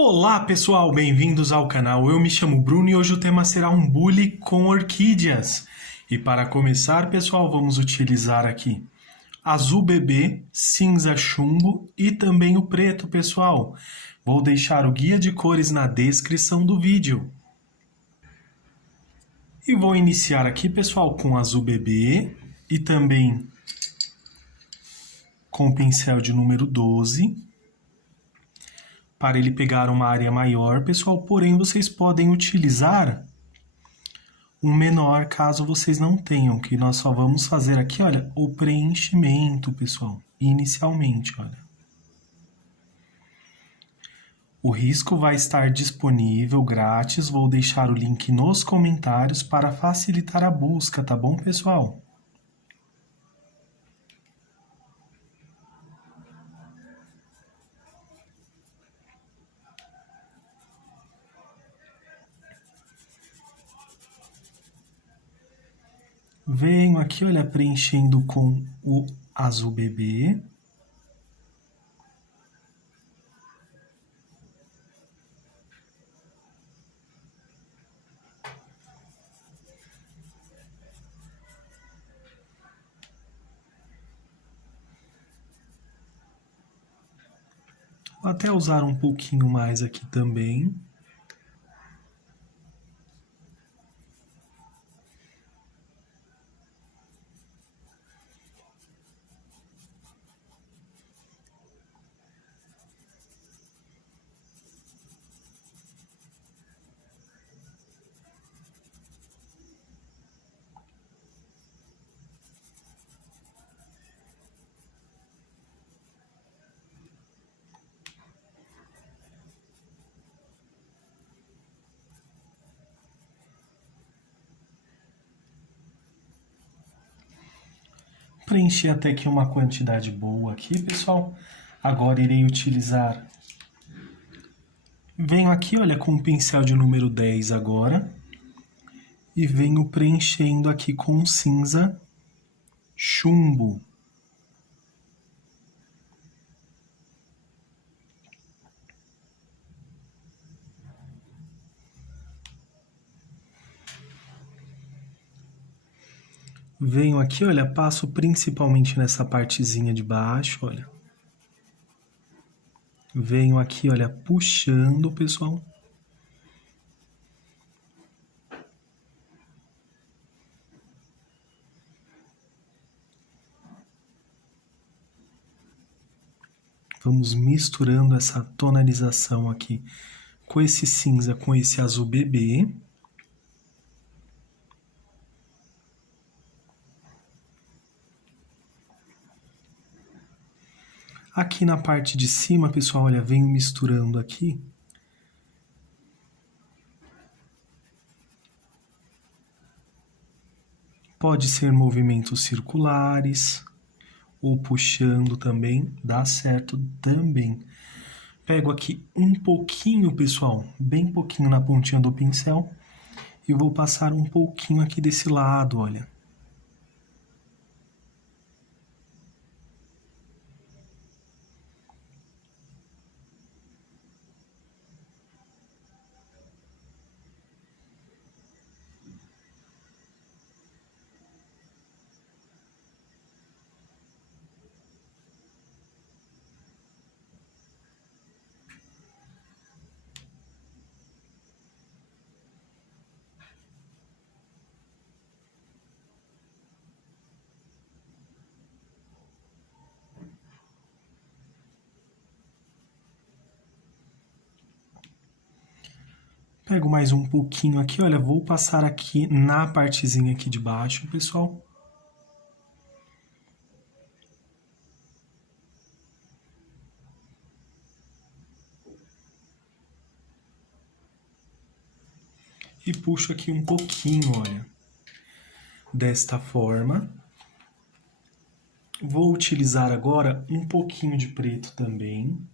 Olá pessoal, bem-vindos ao canal. Eu me chamo Bruno e hoje o tema será um bule com orquídeas. E para começar, pessoal, vamos utilizar aqui azul bebê, cinza chumbo e também o preto, pessoal. Vou deixar o guia de cores na descrição do vídeo. E vou iniciar aqui, pessoal, com azul bebê e também com o pincel de número 12. Para ele pegar uma área maior, pessoal, porém vocês podem utilizar um menor caso vocês não tenham, que nós só vamos fazer aqui, olha, o preenchimento, pessoal, inicialmente, olha. O risco vai estar disponível grátis, vou deixar o link nos comentários para facilitar a busca, tá bom, pessoal? Venho aqui, olha, preenchendo com o azul bebê. Vou até usar um pouquinho mais aqui também. Preenchi até que uma quantidade boa aqui, pessoal. Agora irei utilizar... Venho aqui, olha, com o pincel de número 10 agora. E venho preenchendo aqui com cinza chumbo. Venho aqui, olha, passo principalmente nessa partezinha de baixo, olha. Venho aqui, olha, puxando, pessoal. Vamos misturando essa tonalização aqui com esse cinza, com esse azul bebê. Aqui na parte de cima, pessoal, olha, venho misturando aqui. Pode ser movimentos circulares ou puxando também, dá certo também. Pego aqui um pouquinho, pessoal, bem pouquinho na pontinha do pincel e vou passar um pouquinho aqui desse lado, olha. Pego mais um pouquinho aqui, olha, vou passar aqui na partezinha aqui de baixo, pessoal. E puxo aqui um pouquinho, olha, desta forma. Vou utilizar agora um pouquinho de preto também.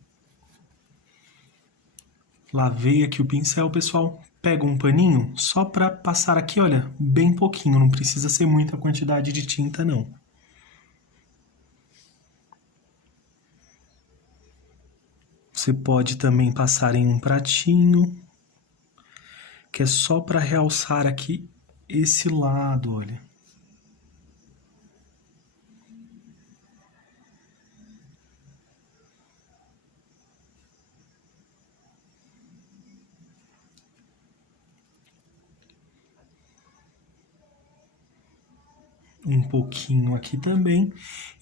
Lavei aqui o pincel, pessoal. Pego um paninho só para passar aqui, olha, bem pouquinho. Não precisa ser muita quantidade de tinta, não. Você pode também passar em um pratinho, que é só para realçar aqui esse lado, olha. Um pouquinho aqui também.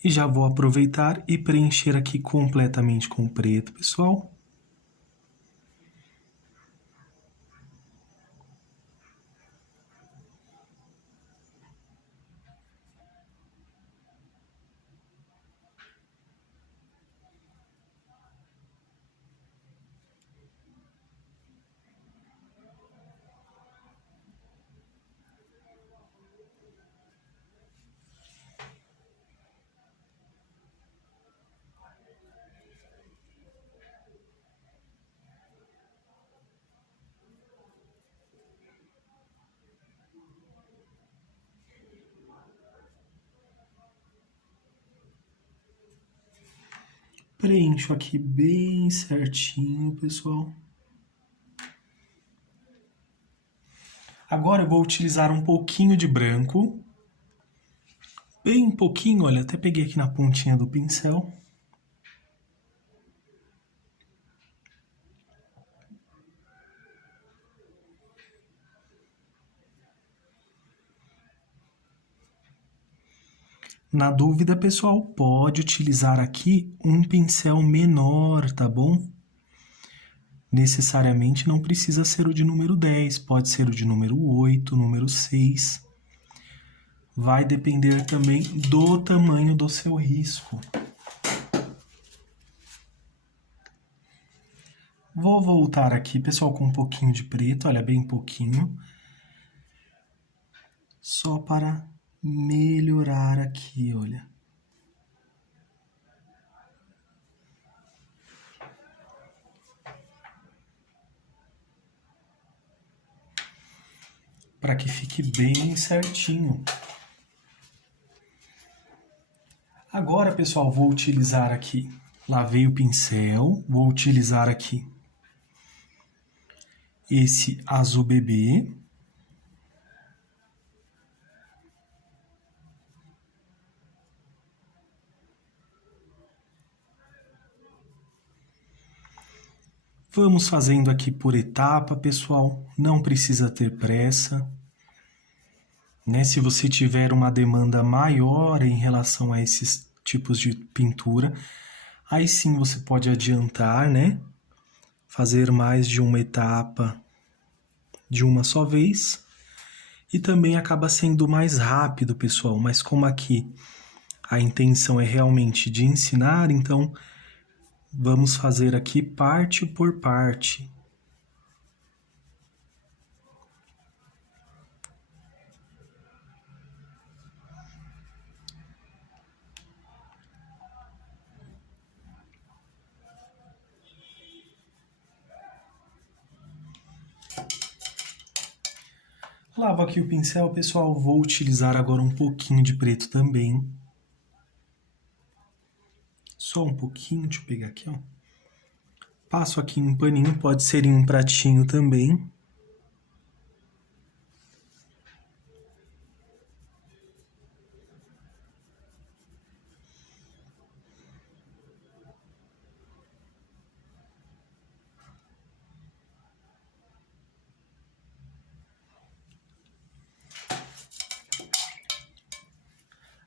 E já vou aproveitar e preencher aqui completamente com preto, pessoal. Preencho aqui bem certinho, pessoal. Agora eu vou utilizar um pouquinho de branco. Bem pouquinho, olha, até peguei aqui na pontinha do pincel. Na dúvida, pessoal, pode utilizar aqui um pincel menor, tá bom? Necessariamente não precisa ser o de número 10, pode ser o de número 8, número 6. Vai depender também do tamanho do seu risco. Vou voltar aqui, pessoal, com um pouquinho de preto, olha, bem pouquinho. Só para melhorar aqui, olha. Para que fique bem certinho. Agora, pessoal, vou utilizar aqui, lavei o pincel, vou utilizar aqui esse azul bebê. Vamos fazendo aqui por etapa, pessoal, não precisa ter pressa. Né? Se você tiver uma demanda maior em relação a esses tipos de pintura, aí sim você pode adiantar, né? Fazer mais de uma etapa de uma só vez. E também acaba sendo mais rápido, pessoal. Mas como aqui a intenção é realmente de ensinar, então vamos fazer aqui parte por parte. Lavo aqui o pincel, pessoal. Vou utilizar agora um pouquinho de preto também. Só um pouquinho, deixa eu pegar aqui, ó. Passo aqui em um paninho, pode ser em um pratinho também.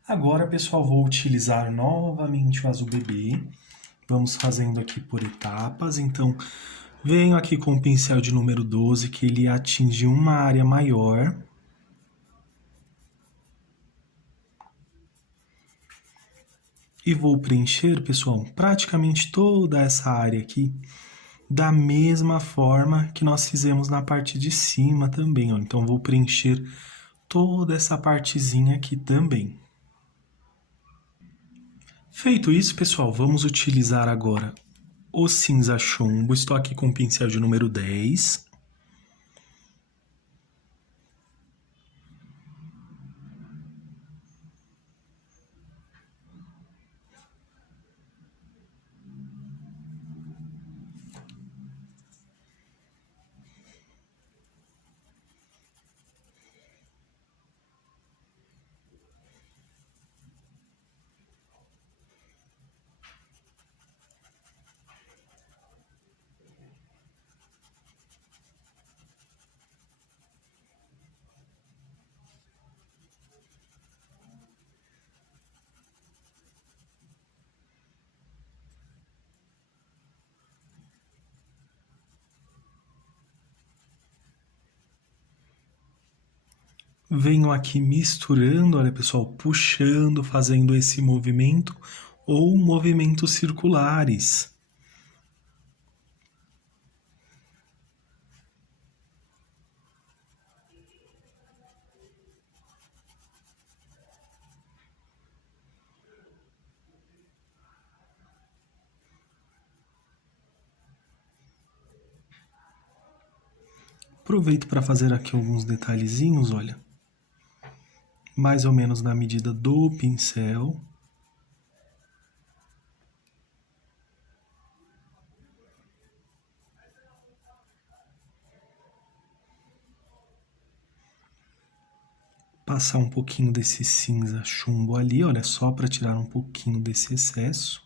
Agora, pessoal, vou utilizar novamente o azul bebê. Vamos fazendo aqui por etapas. Então, venho aqui com o pincel de número 12, que ele atinge uma área maior. E vou preencher, pessoal, praticamente toda essa área aqui, da mesma forma que nós fizemos na parte de cima também, ó. Então, vou preencher toda essa partezinha aqui também. Feito isso, pessoal, vamos utilizar agora o cinza chumbo. Estou aqui com o pincel de número 10. Venho aqui misturando, olha pessoal, puxando, fazendo esse movimento ou movimentos circulares. Aproveito para fazer aqui alguns detalhezinhos, olha. Mais ou menos na medida do pincel. Passar um pouquinho desse cinza chumbo ali, olha, só para tirar um pouquinho desse excesso.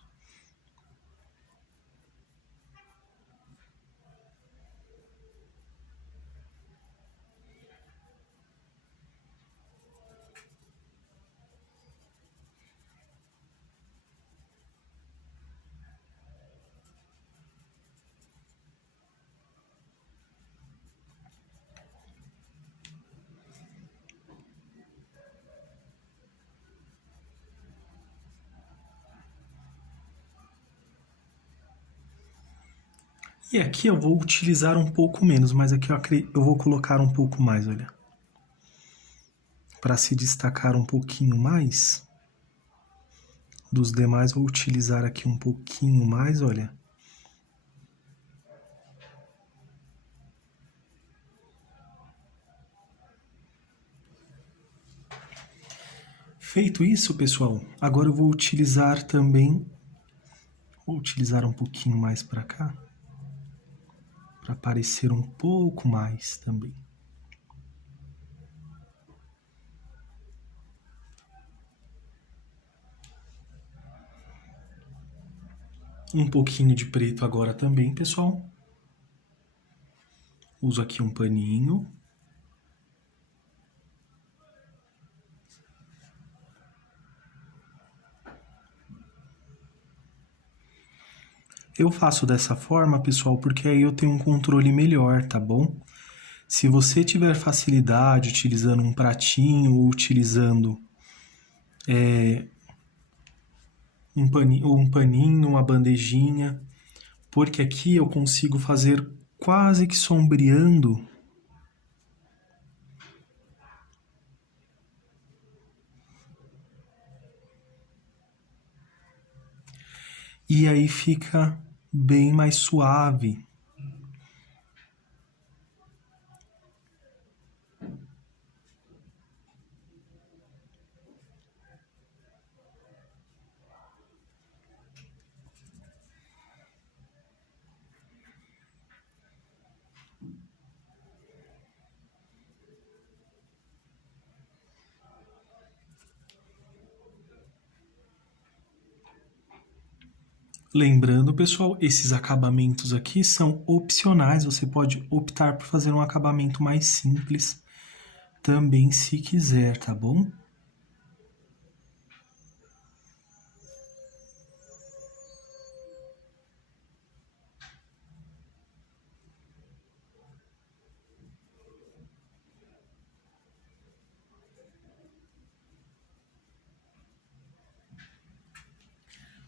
E aqui eu vou utilizar um pouco menos, mas aqui eu vou colocar um pouco mais, olha. Para se destacar um pouquinho mais dos demais, vou utilizar aqui um pouquinho mais, olha. Feito isso, pessoal, agora eu vou utilizar também, vou utilizar um pouquinho mais para cá, para aparecer um pouco mais também. Um pouquinho de preto agora também, pessoal. Uso aqui um paninho. Eu faço dessa forma, pessoal, porque aí eu tenho um controle melhor, tá bom? Se você tiver facilidade utilizando um pratinho ou utilizando um paninho, uma bandejinha, porque aqui eu consigo fazer quase que sombreando. E aí fica bem mais suave. Lembrando, pessoal, esses acabamentos aqui são opcionais, você pode optar por fazer um acabamento mais simples também se quiser, tá bom?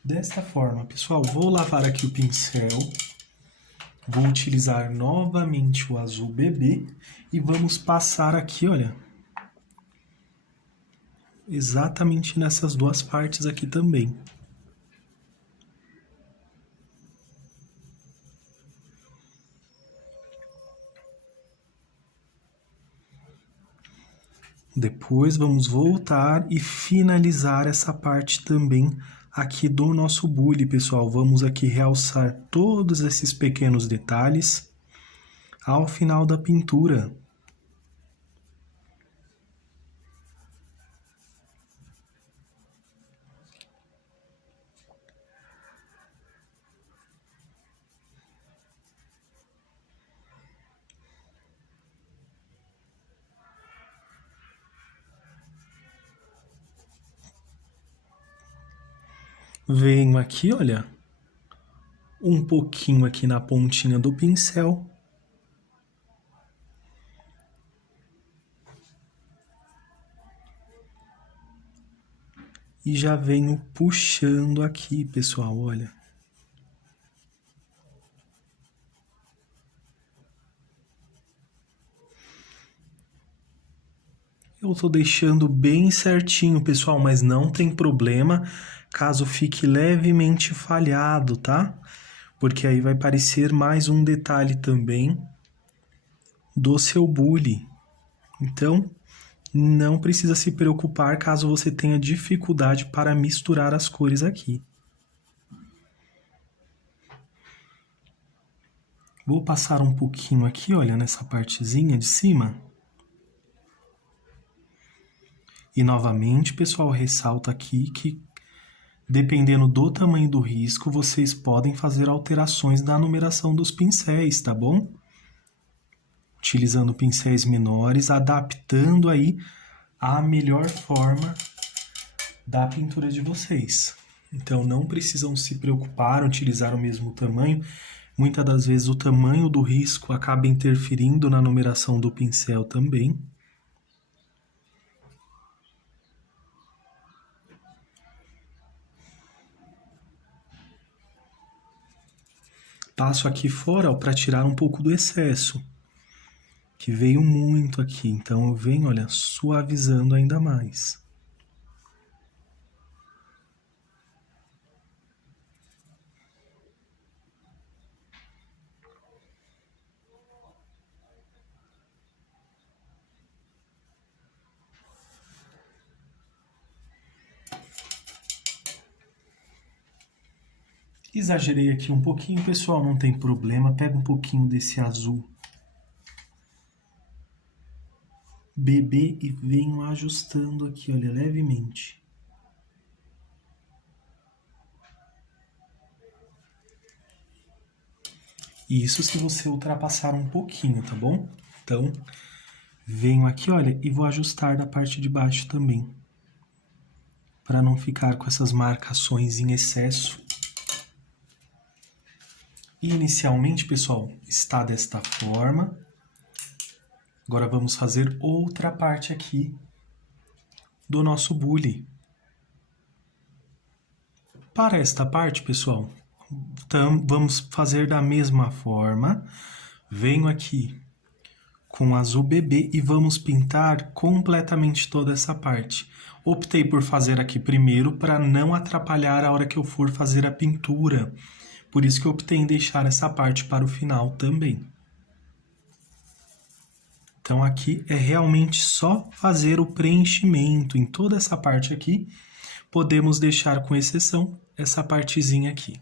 Desta forma, pessoal, vou lavar aqui o pincel, vou utilizar novamente o azul bebê e vamos passar aqui, olha, exatamente nessas duas partes aqui também. Depois vamos voltar e finalizar essa parte também aqui do nosso bule, pessoal. Vamos aqui realçar todos esses pequenos detalhes ao final da pintura. Venho aqui, olha, um pouquinho aqui na pontinha do pincel. E já venho puxando aqui, pessoal, olha. Eu tô deixando bem certinho, pessoal, mas não tem problema caso fique levemente falhado, tá? Porque aí vai parecer mais um detalhe também do seu bule. Então, não precisa se preocupar caso você tenha dificuldade para misturar as cores aqui. Vou passar um pouquinho aqui, olha, nessa partezinha de cima. E novamente, pessoal, ressalto aqui que, dependendo do tamanho do risco, vocês podem fazer alterações na numeração dos pincéis, tá bom? Utilizando pincéis menores, adaptando aí a melhor forma da pintura de vocês. Então, não precisam se preocupar em utilizar o mesmo tamanho. Muitas das vezes o tamanho do risco acaba interferindo na numeração do pincel também. Passo aqui fora para tirar um pouco do excesso, que veio muito aqui. Então eu venho, olha, suavizando ainda mais. Exagerei aqui um pouquinho, pessoal, não tem problema. Pega um pouquinho desse azul bebê e venho ajustando aqui, olha, levemente. Isso se você ultrapassar um pouquinho, tá bom? Então, venho aqui, olha, e vou ajustar da parte de baixo também, para não ficar com essas marcações em excesso. Inicialmente, pessoal, está desta forma. Agora vamos fazer outra parte aqui do nosso bule. Para esta parte, pessoal, vamos fazer da mesma forma. Venho aqui com azul bebê e vamos pintar completamente toda essa parte. Optei por fazer aqui primeiro para não atrapalhar a hora que eu for fazer a pintura. Por isso que eu optei em deixar essa parte para o final também. Então aqui é realmente só fazer o preenchimento em toda essa parte aqui. Podemos deixar com exceção essa partezinha aqui.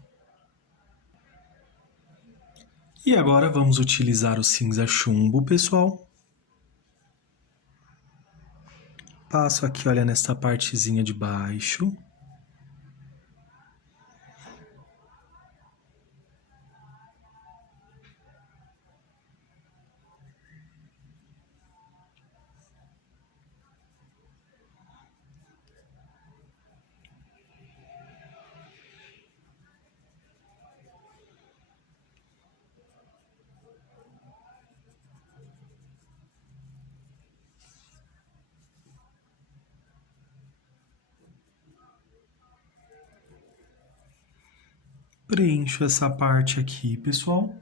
E agora vamos utilizar o cinza chumbo, pessoal. Passo aqui, olha, nessa partezinha de baixo. Preencho essa parte aqui, pessoal.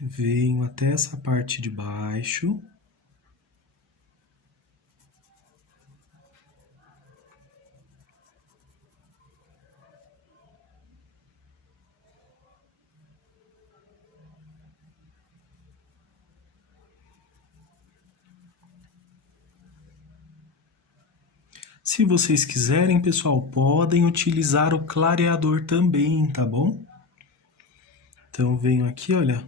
Venho até essa parte de baixo. Se vocês quiserem, pessoal, podem utilizar o clareador também, tá bom? Então, venho aqui, olha.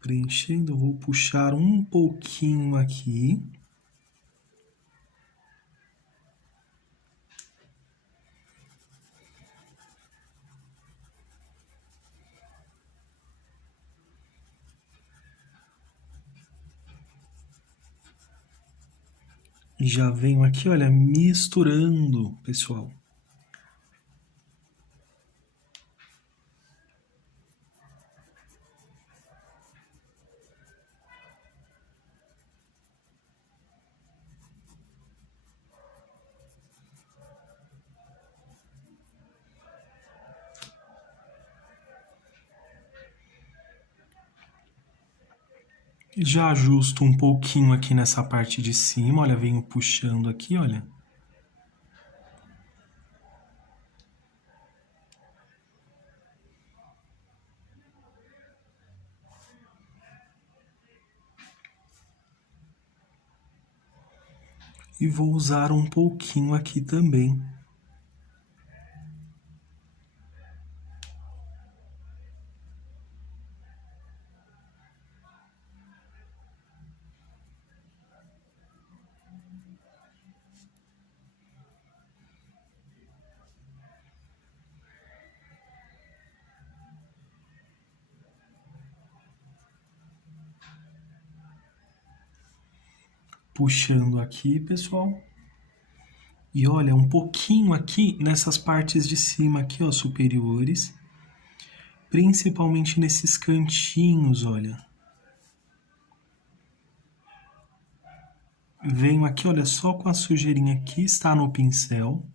Preenchendo, vou puxar um pouquinho aqui. E já venho aqui, olha, misturando, pessoal. Já ajusto um pouquinho aqui nessa parte de cima, olha, venho puxando aqui, olha. E vou usar um pouquinho aqui também. Puxando aqui, pessoal. E olha, um pouquinho aqui nessas partes de cima aqui, ó, superiores. Principalmente nesses cantinhos, olha. Venho aqui, olha, só com a sujeirinha que está no pincel.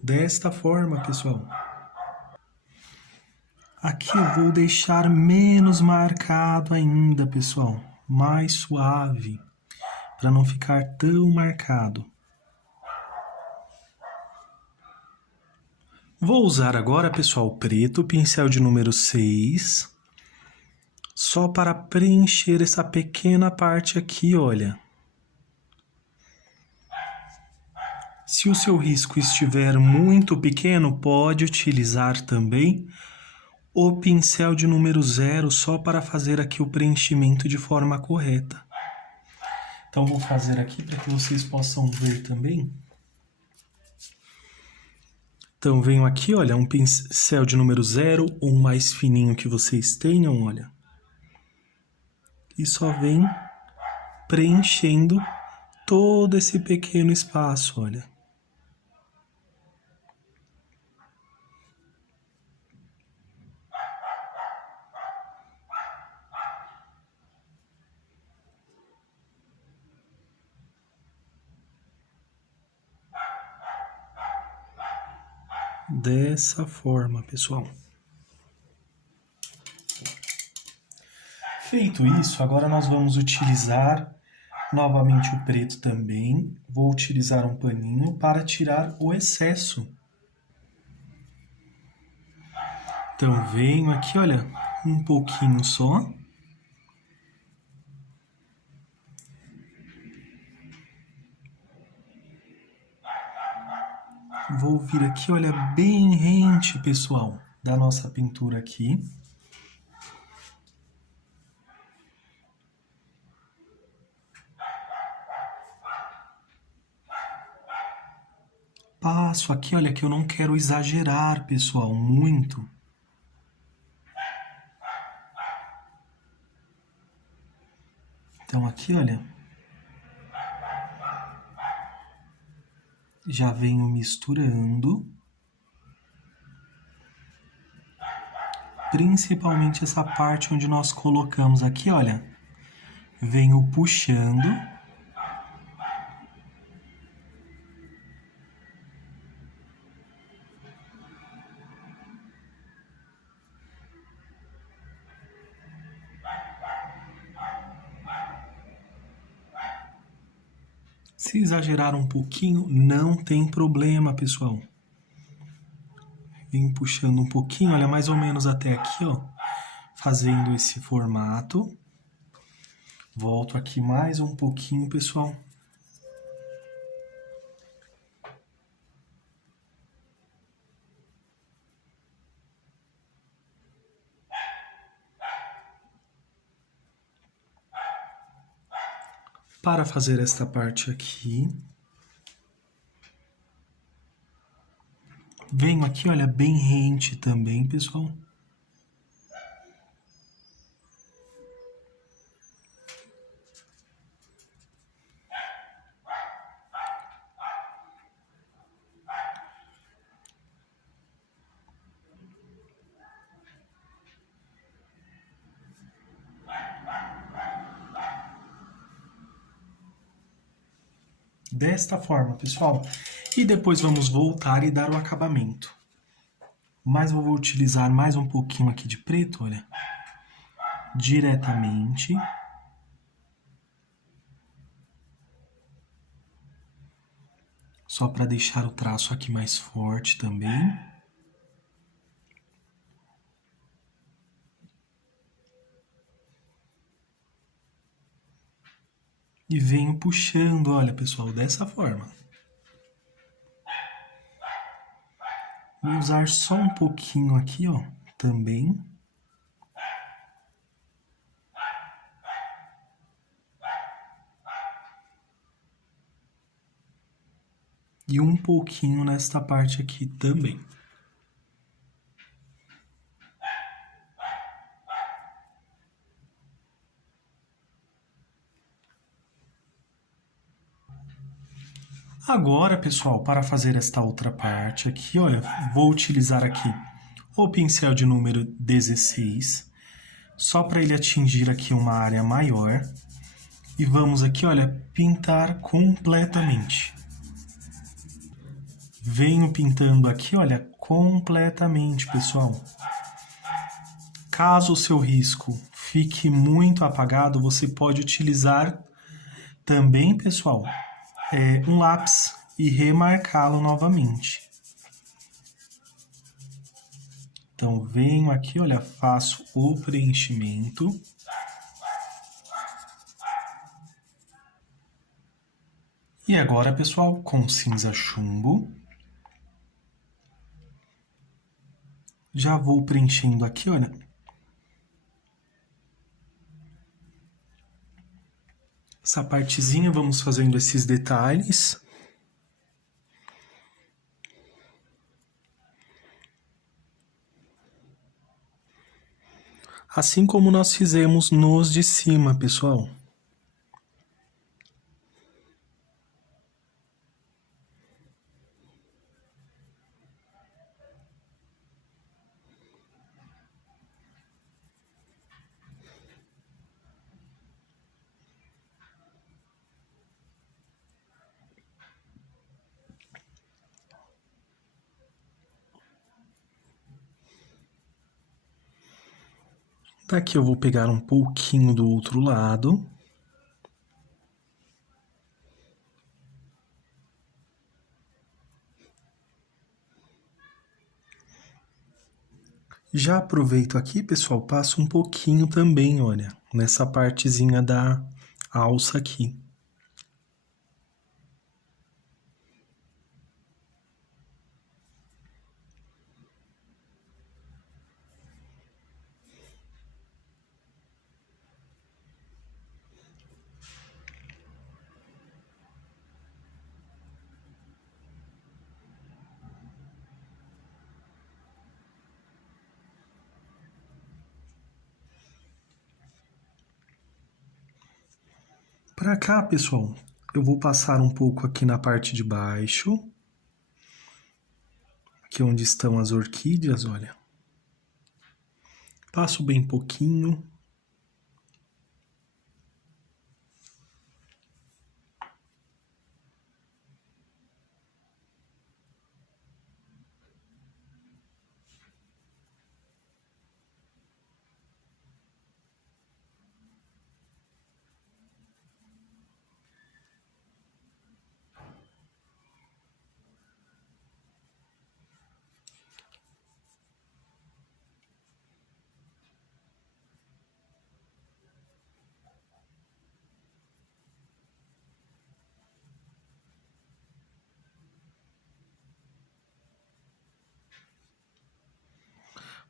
Desta forma, pessoal. Aqui eu vou deixar menos marcado ainda, pessoal. Mais suave, para não ficar tão marcado. Vou usar agora, pessoal, preto, pincel de número 6, só para preencher essa pequena parte aqui, olha. Se o seu risco estiver muito pequeno, pode utilizar também o pincel de número 0, só para fazer aqui o preenchimento de forma correta. Então, vou fazer aqui para que vocês possam ver também. Então, venho aqui, olha, um pincel de número 0, ou um mais fininho que vocês tenham, olha. E só vem preenchendo todo esse pequeno espaço, olha. Dessa forma, pessoal. Feito isso, agora nós vamos utilizar novamente o preto também. Vou utilizar um paninho para tirar o excesso. Então, venho aqui, olha, um pouquinho só. Vou vir aqui, olha, bem rente, pessoal, da nossa pintura aqui. Passo aqui, olha, que eu não quero exagerar, pessoal, muito. Então, aqui, olha, já venho misturando. Principalmente essa parte onde nós colocamos aqui, olha, venho puxando. Se exagerar um pouquinho, não tem problema, pessoal. Venho puxando um pouquinho, olha, mais ou menos até aqui, ó, fazendo esse formato. Volto aqui mais um pouquinho, pessoal. Para fazer esta parte aqui. Venho aqui, olha, bem rente também, pessoal. desta forma, pessoal. E depois vamos voltar e dar o acabamento. Mas eu vou utilizar mais um pouquinho aqui de preto, olha. Diretamente. Só para deixar o traço aqui mais forte também. E venho puxando, olha, pessoal, dessa forma. Vou usar só um pouquinho aqui, ó, também. E um pouquinho nesta parte aqui também. Agora, pessoal, para fazer esta outra parte aqui, olha, vou utilizar aqui o pincel de número 16, só para ele atingir aqui uma área maior. E vamos aqui, olha, pintar completamente. Venho pintando aqui, olha, completamente, pessoal. Caso o seu risco fique muito apagado, você pode utilizar também, pessoal, um lápis e remarcá-lo novamente. Então, venho aqui, olha, faço o preenchimento. E agora, pessoal, com cinza chumbo, já vou preenchendo aqui, olha. Essa partezinha, vamos fazendo esses detalhes. Assim como nós fizemos nos de cima, pessoal. Daqui eu vou pegar um pouquinho do outro lado. Já aproveito aqui, pessoal, passo um pouquinho também, olha, nessa partezinha da alça aqui. Para cá, pessoal, eu vou passar um pouco aqui na parte de baixo, aqui onde estão as orquídeas, olha. Passo bem pouquinho.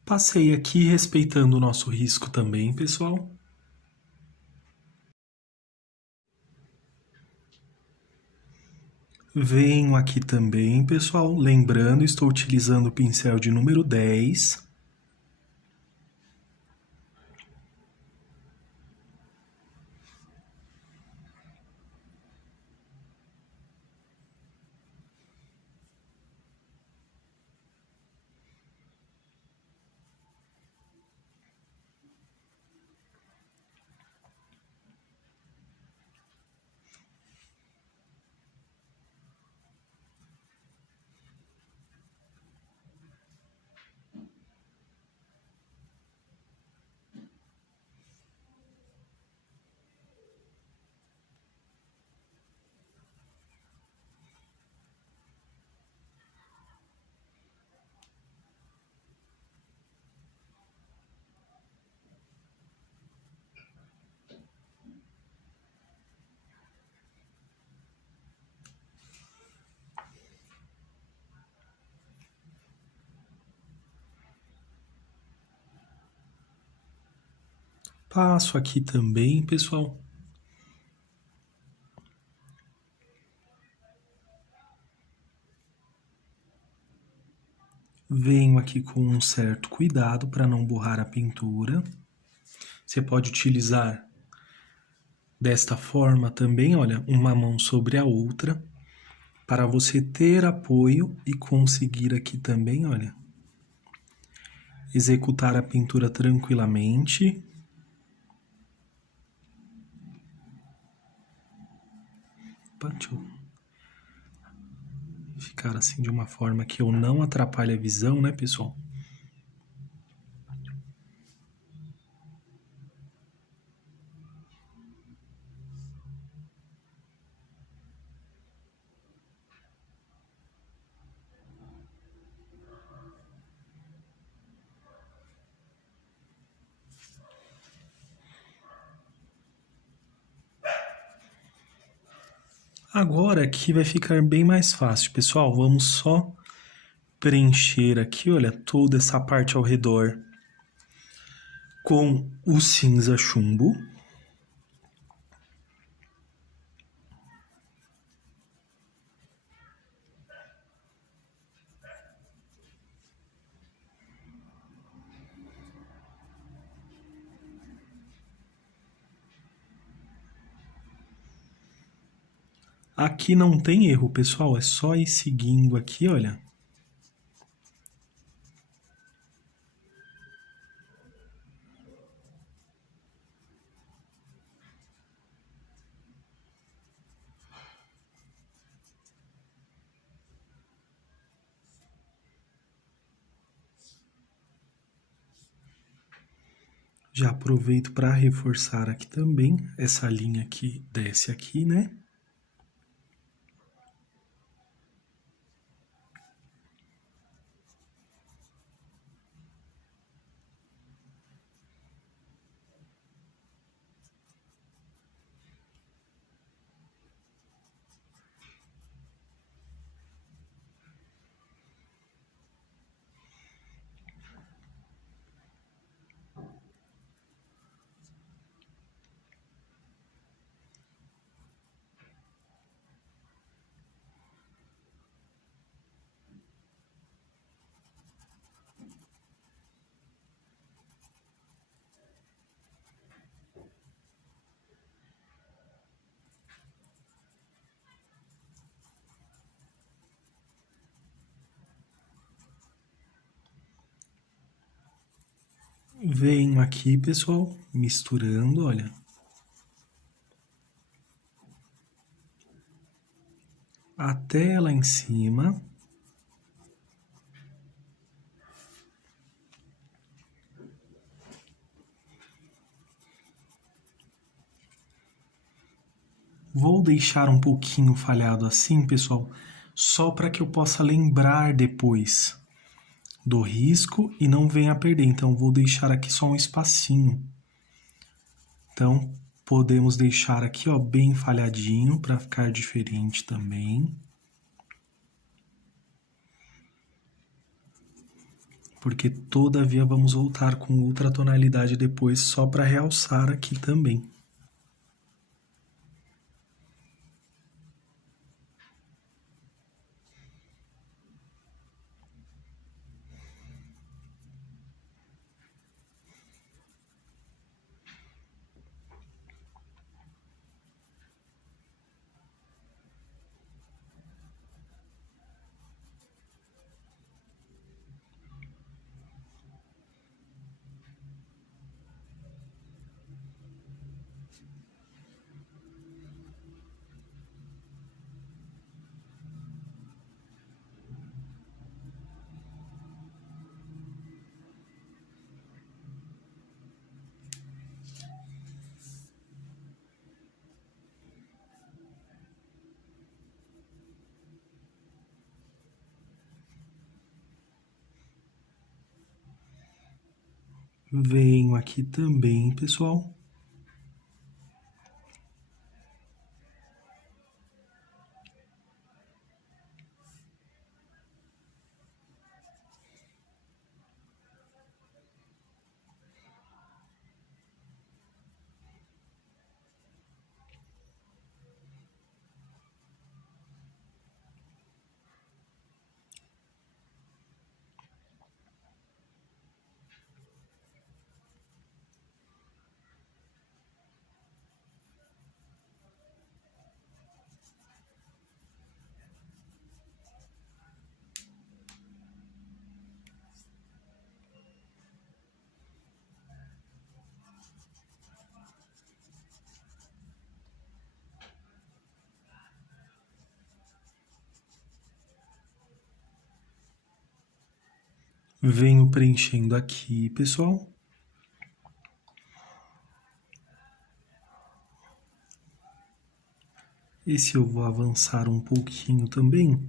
Passei aqui respeitando o nosso risco também, pessoal. Venho aqui também, pessoal, lembrando, estou utilizando o pincel de número 10. Passo aqui também, pessoal. Venho aqui com um certo cuidado para não borrar a pintura. Você pode utilizar desta forma também, olha, uma mão sobre a outra, para você ter apoio e conseguir aqui também, olha, executar a pintura tranquilamente. Deixa eu ficar assim de uma forma que eu não atrapalhe a visão, né, pessoal? Agora aqui vai ficar bem mais fácil, pessoal. Vamos só preencher aqui, olha, toda essa parte ao redor com o cinza chumbo. Aqui não tem erro, pessoal, é só ir seguindo aqui, olha. Já aproveito para reforçar aqui também, essa linha aqui desce aqui, né? Venho aqui, pessoal, misturando, olha. Até lá em cima. Vou deixar um pouquinho falhado assim, pessoal, só para que eu possa lembrar depois do risco e não venha a perder. Então, vou deixar aqui só um espacinho. Então, podemos deixar aqui, ó, bem falhadinho para ficar diferente também. Porque todavia vamos voltar com outra tonalidade depois só para realçar aqui também. Venho aqui também, pessoal. Venho preenchendo aqui, pessoal. Esse eu vou avançar um pouquinho também.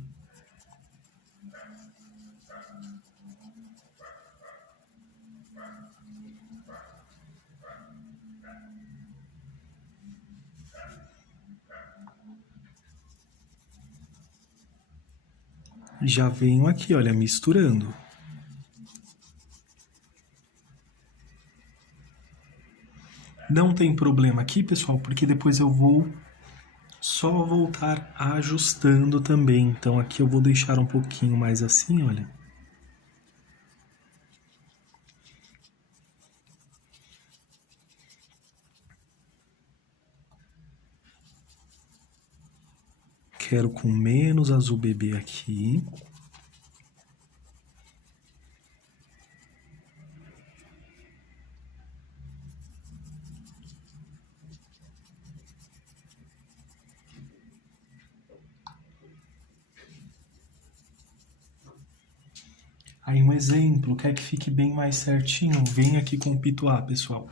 Já venho aqui, olha, misturando. Não tem problema aqui, pessoal, porque depois eu vou só voltar ajustando também. Então aqui eu vou deixar um pouquinho mais assim, olha. Quero com menos azul bebê aqui. Aí um exemplo, quer que fique bem mais certinho? Vem aqui com o pituá, pessoal.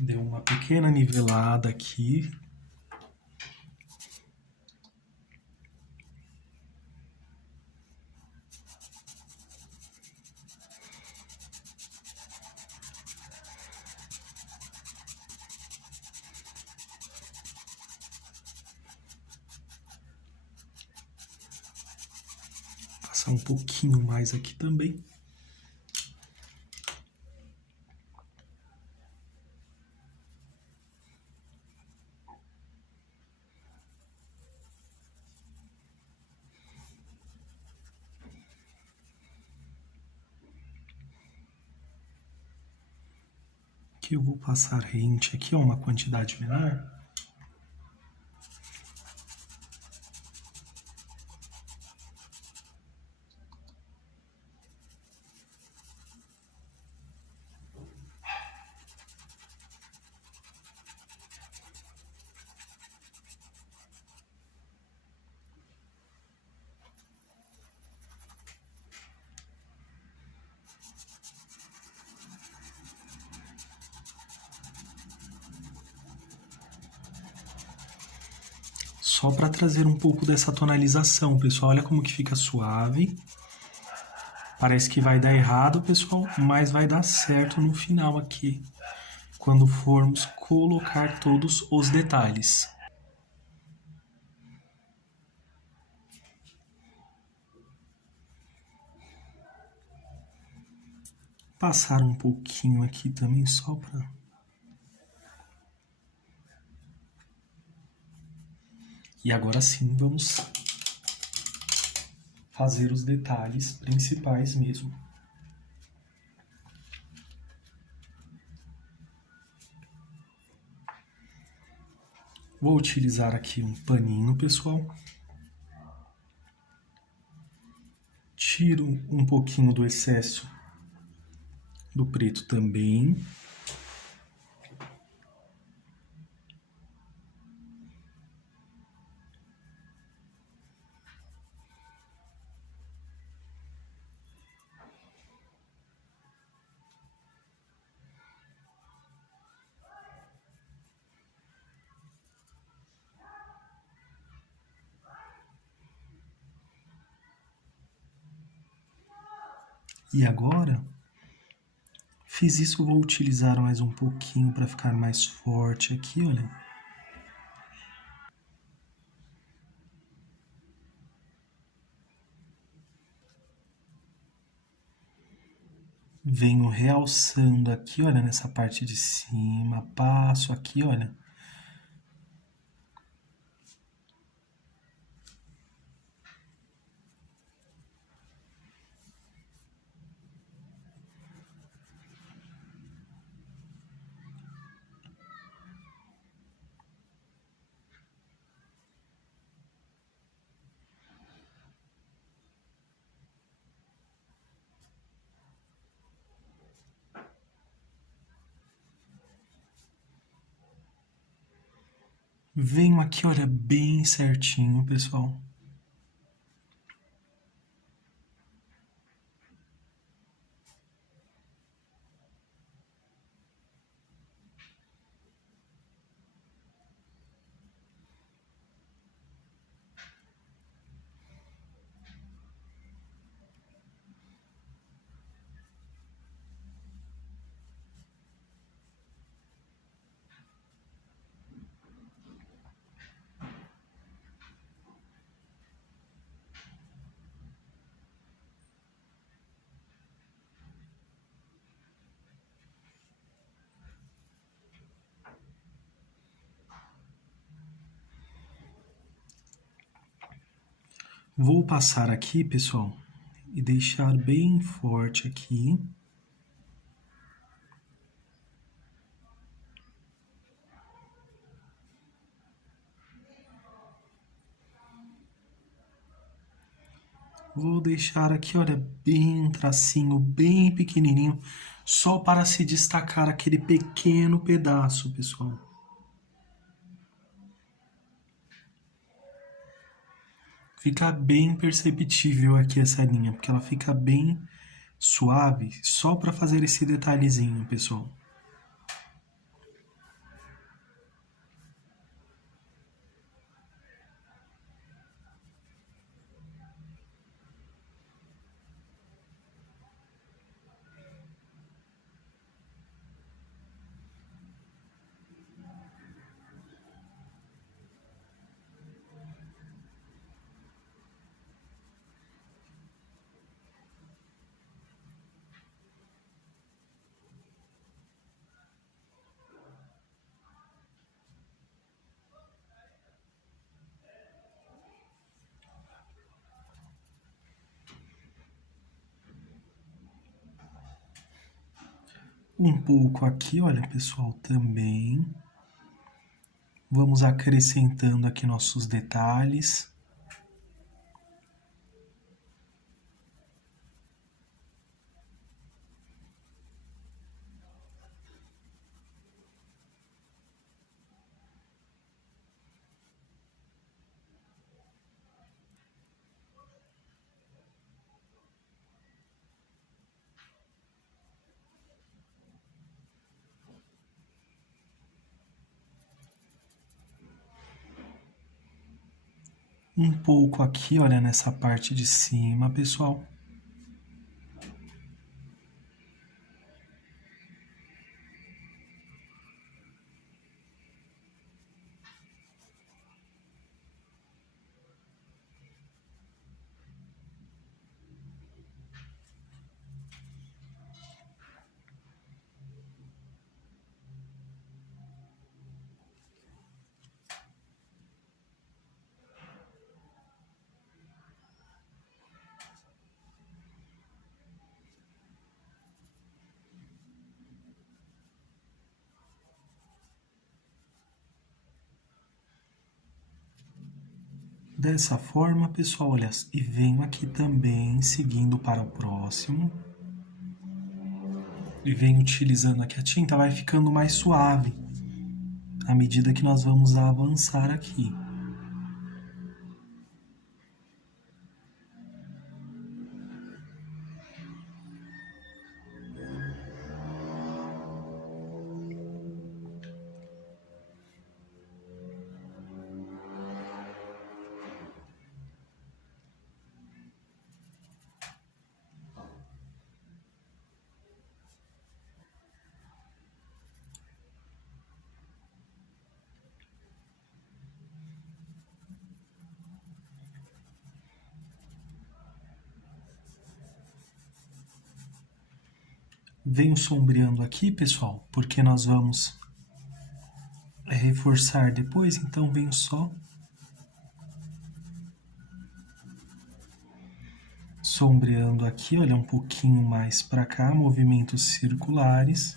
Deu uma pequena nivelada aqui. Passar um pouquinho mais aqui também. Aqui eu vou passar rente aqui, ó, uma quantidade menor. Só para trazer um pouco dessa tonalização, pessoal. Olha como que fica suave. Parece que vai dar errado, pessoal, mas vai dar certo no final aqui, quando formos colocar todos os detalhes. Passar um pouquinho aqui também, só para... E agora sim, vamos fazer os detalhes principais mesmo. Vou utilizar aqui um paninho, pessoal. Tiro um pouquinho do excesso do preto também. E agora, fiz isso, vou utilizar mais um pouquinho para ficar mais forte aqui, olha. Venho realçando aqui, olha, nessa parte de cima, passo aqui, olha. Venho aqui, olha, bem certinho, pessoal. Vou passar aqui, pessoal, e deixar bem forte aqui. Vou deixar aqui, olha, bem um tracinho, bem pequenininho, só para se destacar aquele pequeno pedaço, pessoal. Fica bem perceptível aqui essa linha, porque ela fica bem suave, só para fazer esse detalhezinho, pessoal. Um pouco aqui, olha, pessoal, também. Vamos acrescentando aqui nossos detalhes. Um pouco aqui, olha, nessa parte de cima, pessoal. Dessa forma, pessoal, olha, e venho aqui também seguindo para o próximo. E venho utilizando aqui a tinta, vai ficando mais suave à medida que nós vamos avançar aqui. Venho sombreando aqui, pessoal, porque nós vamos reforçar depois, então venho só sombreando aqui, olha, um pouquinho mais para cá, movimentos circulares.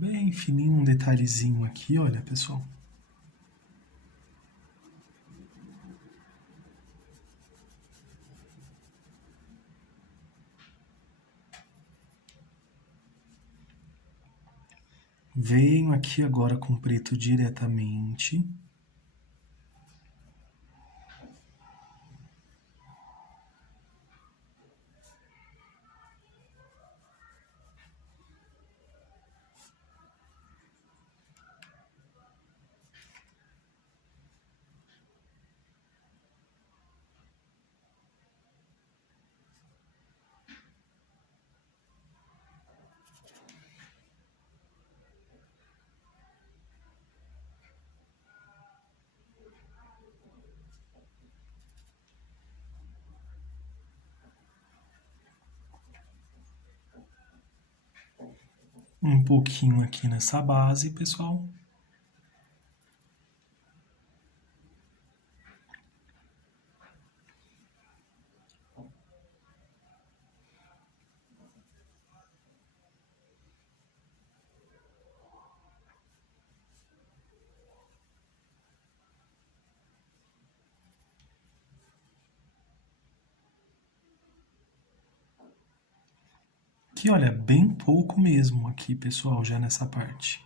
Bem fininho, um detalhezinho aqui, olha, pessoal. Venho aqui agora com preto diretamente. Um pouquinho aqui nessa base, pessoal. Aqui, olha, bem pouco mesmo aqui, pessoal, já nessa parte.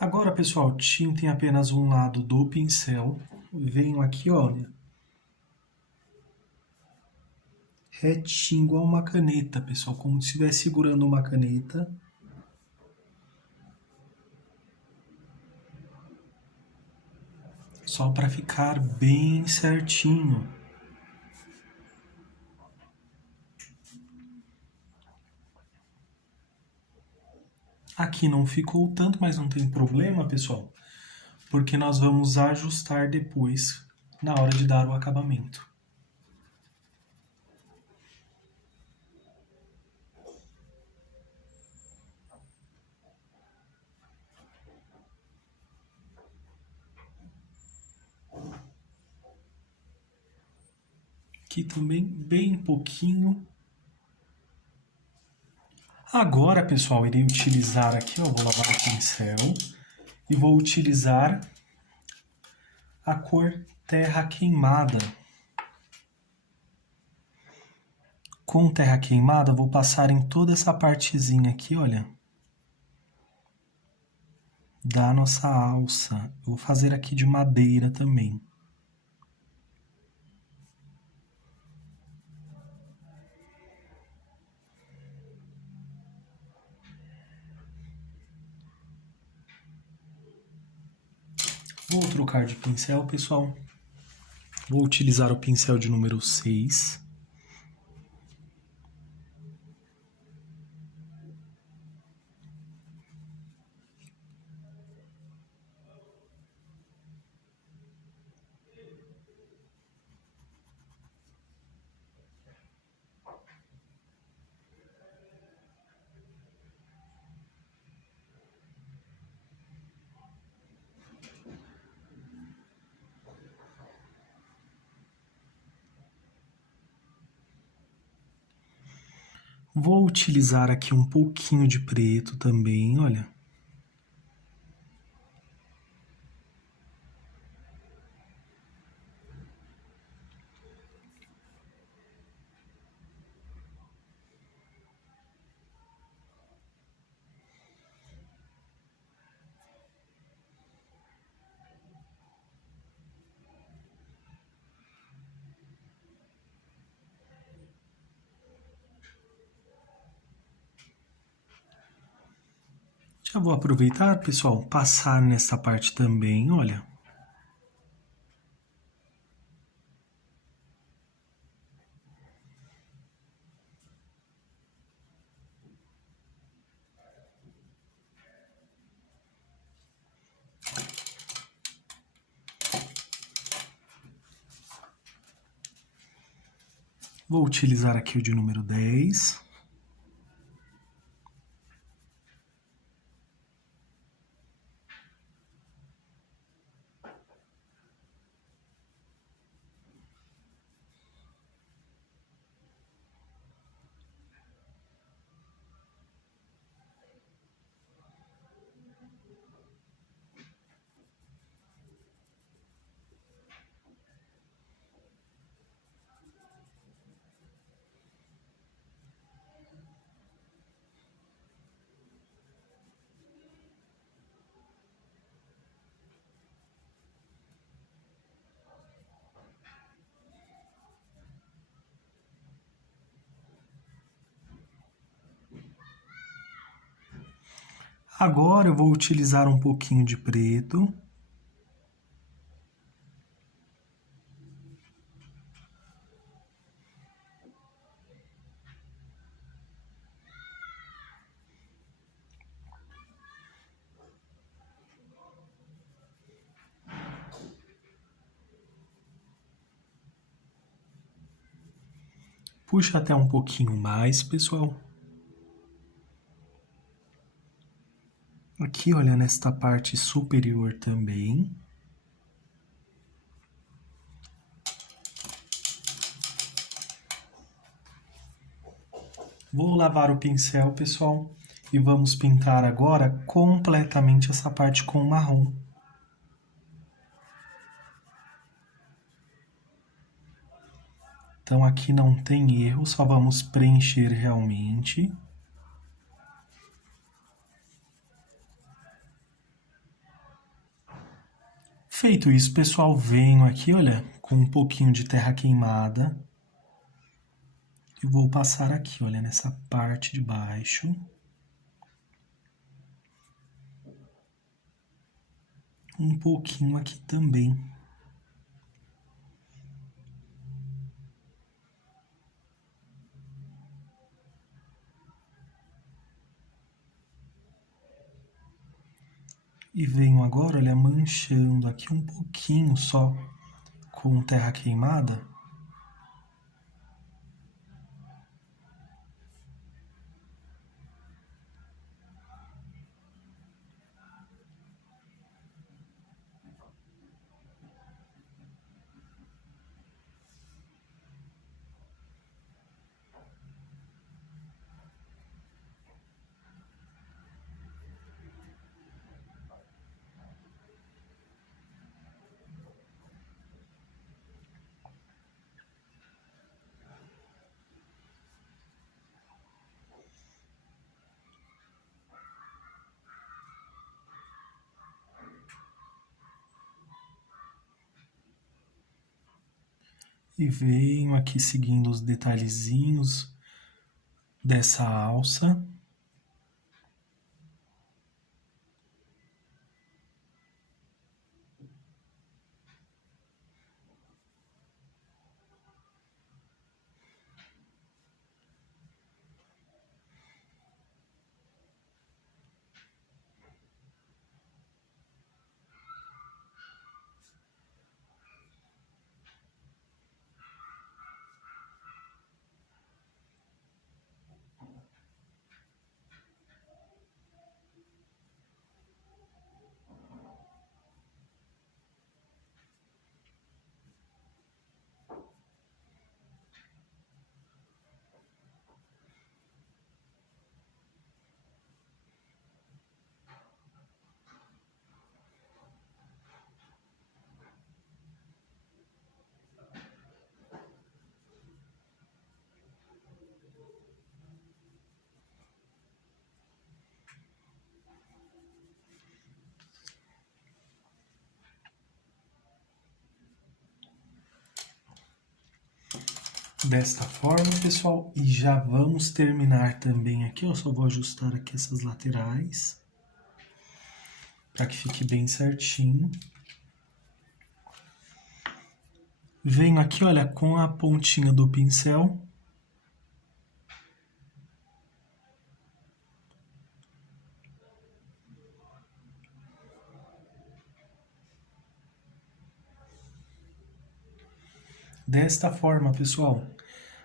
Agora, pessoal, tinta em apenas um lado do pincel. Venho aqui, olha, retinho, igual uma caneta, pessoal, como se estivesse segurando uma caneta. Só para ficar bem certinho. Aqui não ficou tanto, mas não tem problema, pessoal, porque nós vamos ajustar depois, na hora de dar o acabamento. Aqui também, bem pouquinho. Agora, pessoal, irei utilizar aqui, ó, vou lavar o pincel e vou utilizar a cor terra queimada. Com terra queimada, vou passar em toda essa partezinha aqui, olha, da nossa alça. Eu vou fazer aqui de madeira também. Vou trocar de pincel, pessoal. Vou utilizar o pincel de número 6. Vou utilizar aqui um pouquinho de preto também, olha. Já vou aproveitar, pessoal, passar nessa parte também, olha. Vou utilizar aqui o de número 10. Agora eu vou utilizar um pouquinho de preto. Puxa até um pouquinho mais, pessoal. Aqui, olha, nesta parte superior também. Vou lavar o pincel, pessoal, e vamos pintar agora completamente essa parte com marrom. Então aqui não tem erro, só vamos preencher realmente. Feito isso, pessoal, venho aqui, olha, com um pouquinho de terra queimada. E vou passar aqui, olha, nessa parte de baixo. Um pouquinho aqui também. E venho agora, olha, manchando aqui um pouquinho só com terra queimada. E venho aqui seguindo os detalhezinhos dessa alça. Desta forma, pessoal, e já vamos terminar também aqui, eu só vou ajustar aqui essas laterais, para que fique bem certinho. Venho aqui, olha, com a pontinha do pincel. Desta forma, pessoal.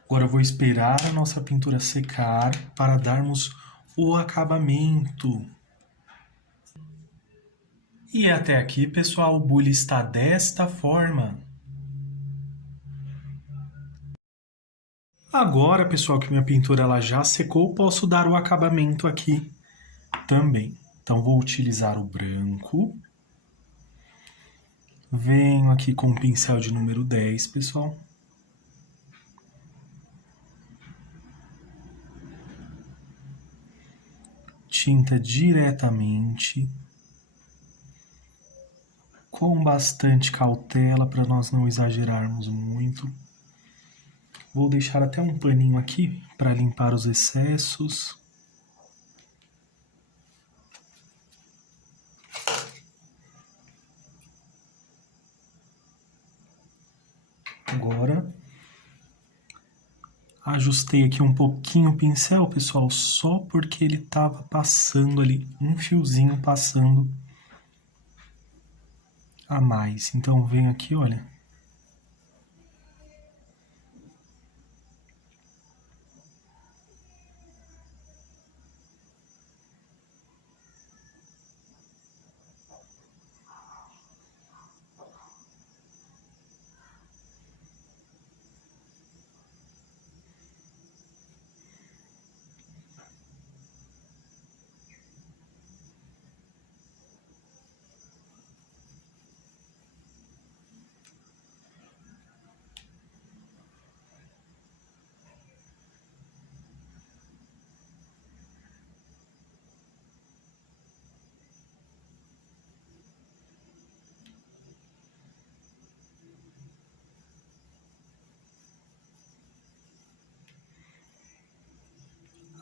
Agora eu vou esperar a nossa pintura secar para darmos o acabamento. E até aqui, pessoal, o bule está desta forma. Agora, pessoal, que minha pintura ela já secou, posso dar o acabamento aqui também. Então, vou utilizar o branco. Venho aqui com o pincel de número 10, pessoal. Tinta diretamente. Com bastante cautela para nós não exagerarmos muito. Vou deixar até um paninho aqui para limpar os excessos. Ajustei aqui um pouquinho o pincel, pessoal, só porque ele tava passando ali, um fiozinho passando a mais. Então, venho aqui, olha.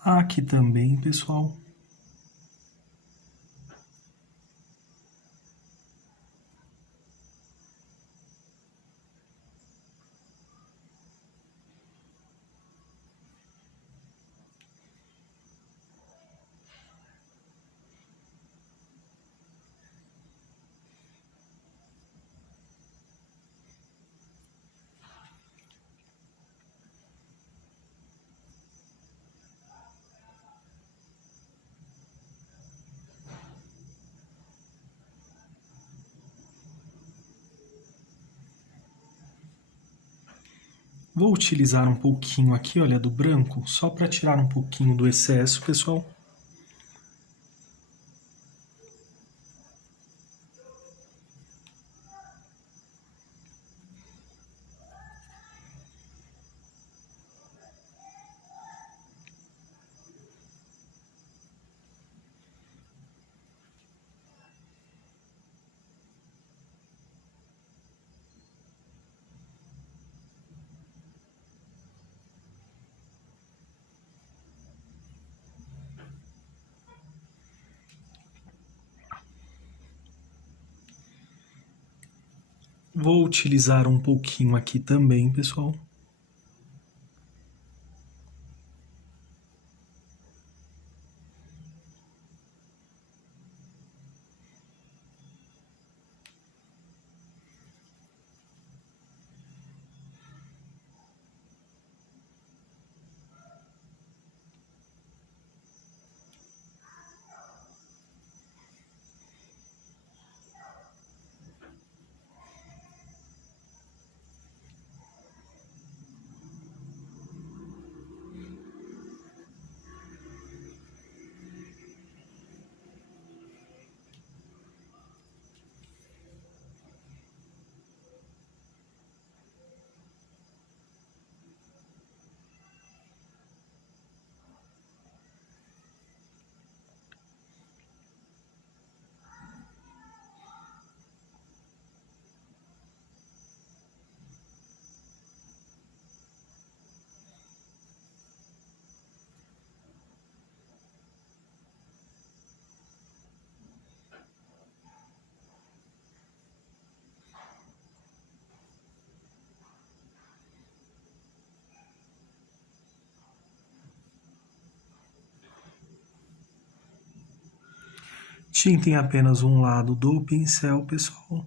Aqui também, pessoal. Vou utilizar um pouquinho aqui, olha, do branco, só para tirar um pouquinho do excesso, pessoal. Vou utilizar um pouquinho aqui também, pessoal. Tintem apenas um lado do pincel, pessoal.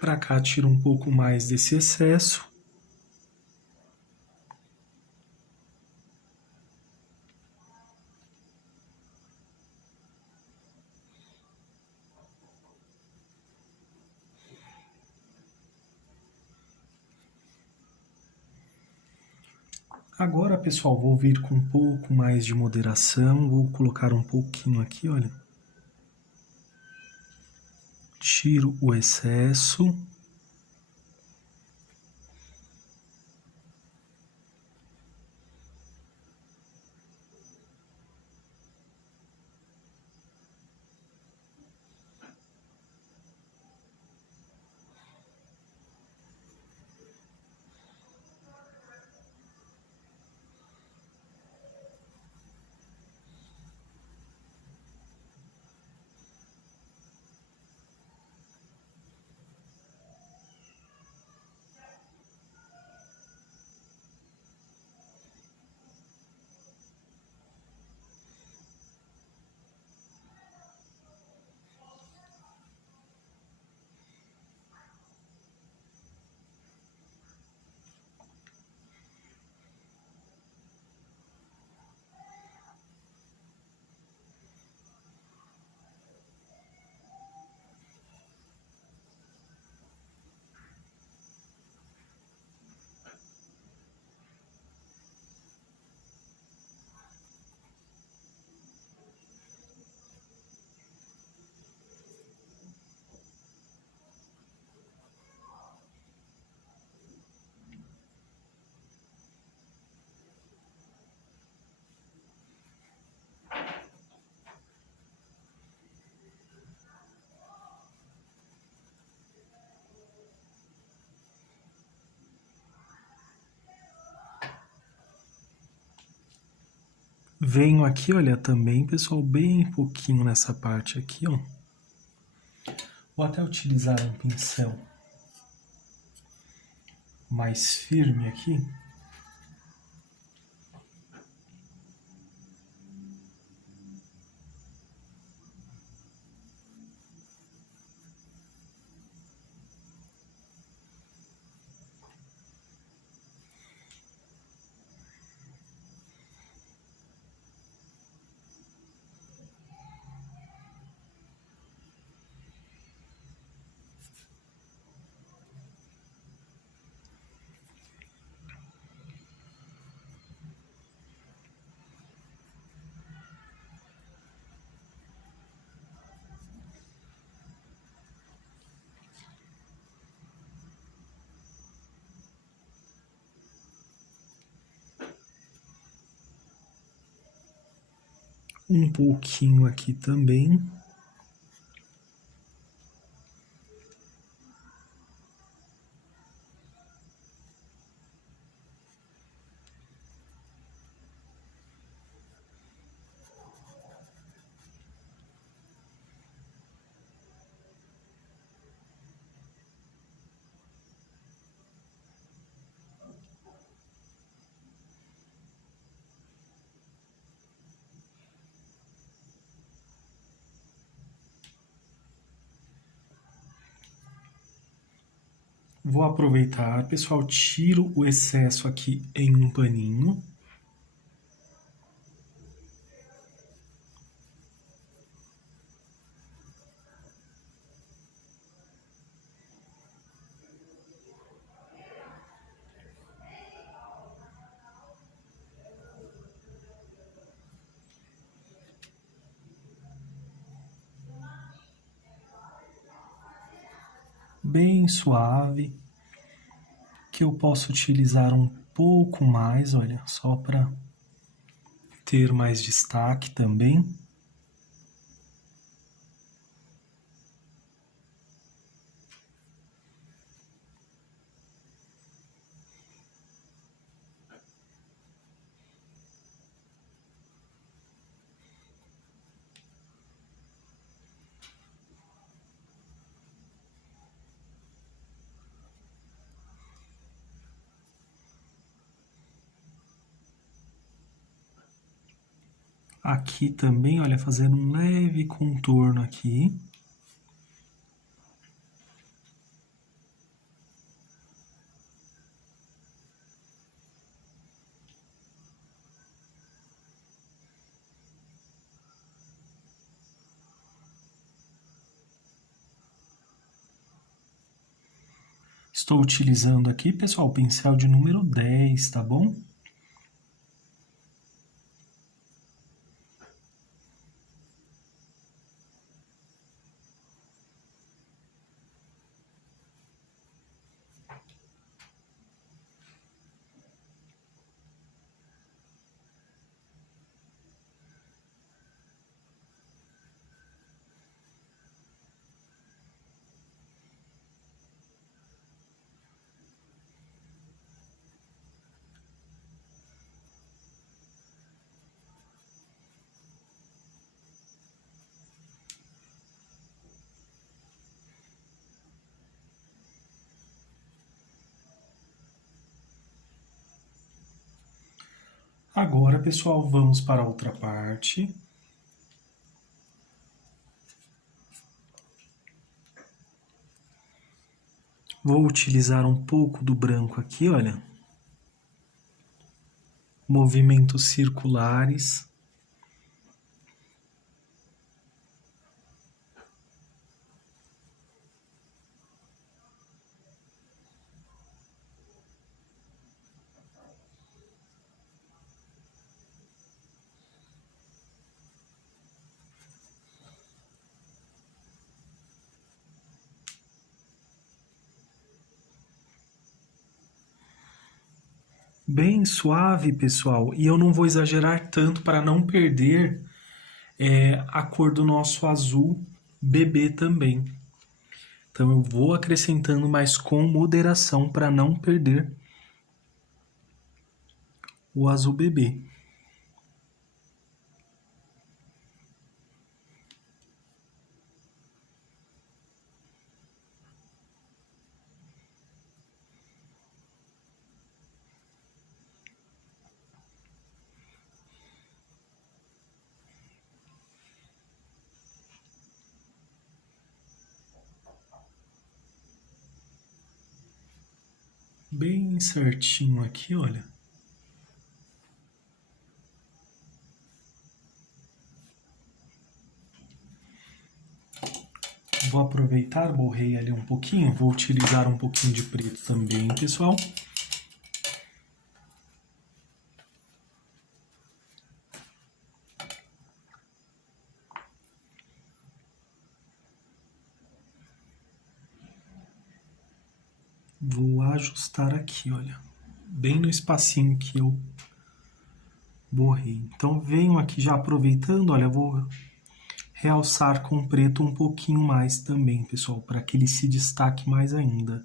Para cá, tira um pouco mais desse excesso. Agora, pessoal, vou vir com um pouco mais de moderação. Vou colocar um pouquinho aqui, olha. Tiro o excesso. Venho aqui, olha, também, pessoal, bem pouquinho nessa parte aqui, ó. Vou até utilizar um pincel mais firme aqui. Um pouquinho aqui também. Vou aproveitar, pessoal, tiro o excesso aqui em um paninho. Bem suave, que eu posso utilizar um pouco mais, olha, só para ter mais destaque também. Aqui também, olha, fazendo um leve contorno aqui. Estou utilizando aqui, pessoal, o pincel de número 10, tá bom? Agora, pessoal, vamos para a outra parte. Vou utilizar um pouco do branco aqui, olha. Movimentos circulares. Bem suave, pessoal, e eu não vou exagerar tanto para não perder a cor do nosso azul bebê também. Então eu vou acrescentando, mas com moderação para não perder o azul bebê. bem certinho aqui, olha. Vou aproveitar, borrei ali um pouquinho, vou utilizar um pouquinho de preto também, pessoal. Vou ajustar aqui, olha, bem no espacinho que eu borrei. Então venho aqui já aproveitando, olha, vou realçar com preto um pouquinho mais também, pessoal, para que ele se destaque mais ainda.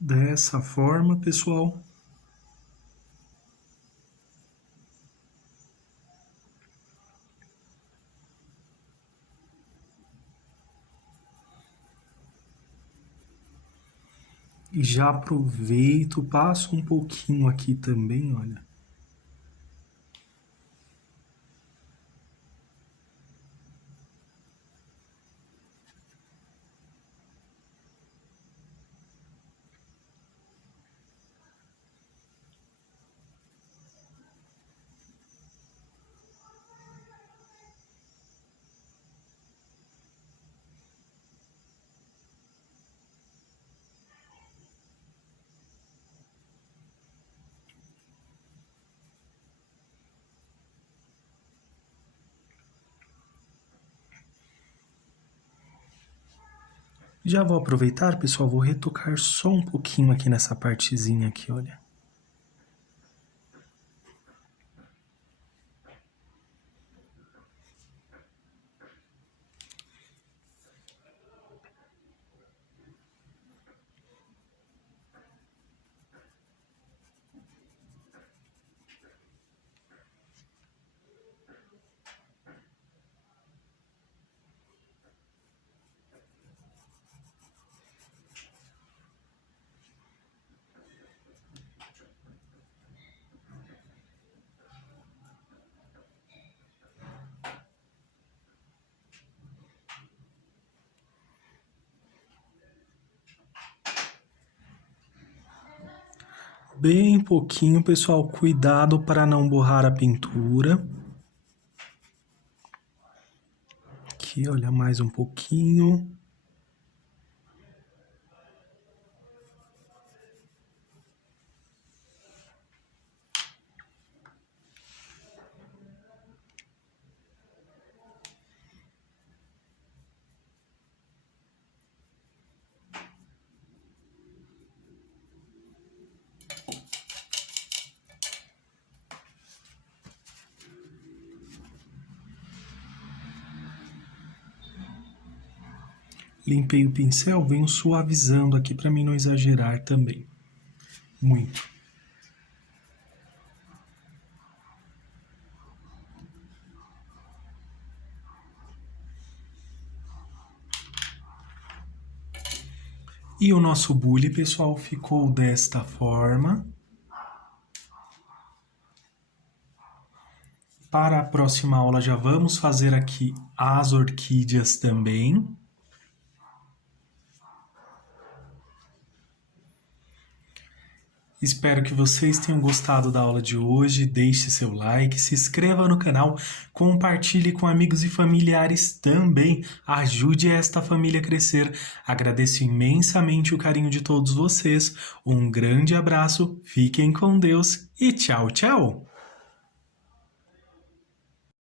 Dessa forma, pessoal. E já aproveito, passo um pouquinho aqui também, olha. Já vou aproveitar, pessoal, vou retocar só um pouquinho aqui nessa partezinha aqui, olha. Bem pouquinho, pessoal, cuidado para não borrar a pintura. Aqui, olha, mais um pouquinho. Limpei o pincel, venho suavizando aqui para mim não exagerar também. Muito. E o nosso bule, pessoal, ficou desta forma. Para a próxima aula já vamos fazer aqui as orquídeas também. Espero que vocês tenham gostado da aula de hoje. Deixe seu like, se inscreva no canal, compartilhe com amigos e familiares também. Ajude esta família a crescer. Agradeço imensamente o carinho de todos vocês. Um grande abraço, fiquem com Deus e tchau, tchau!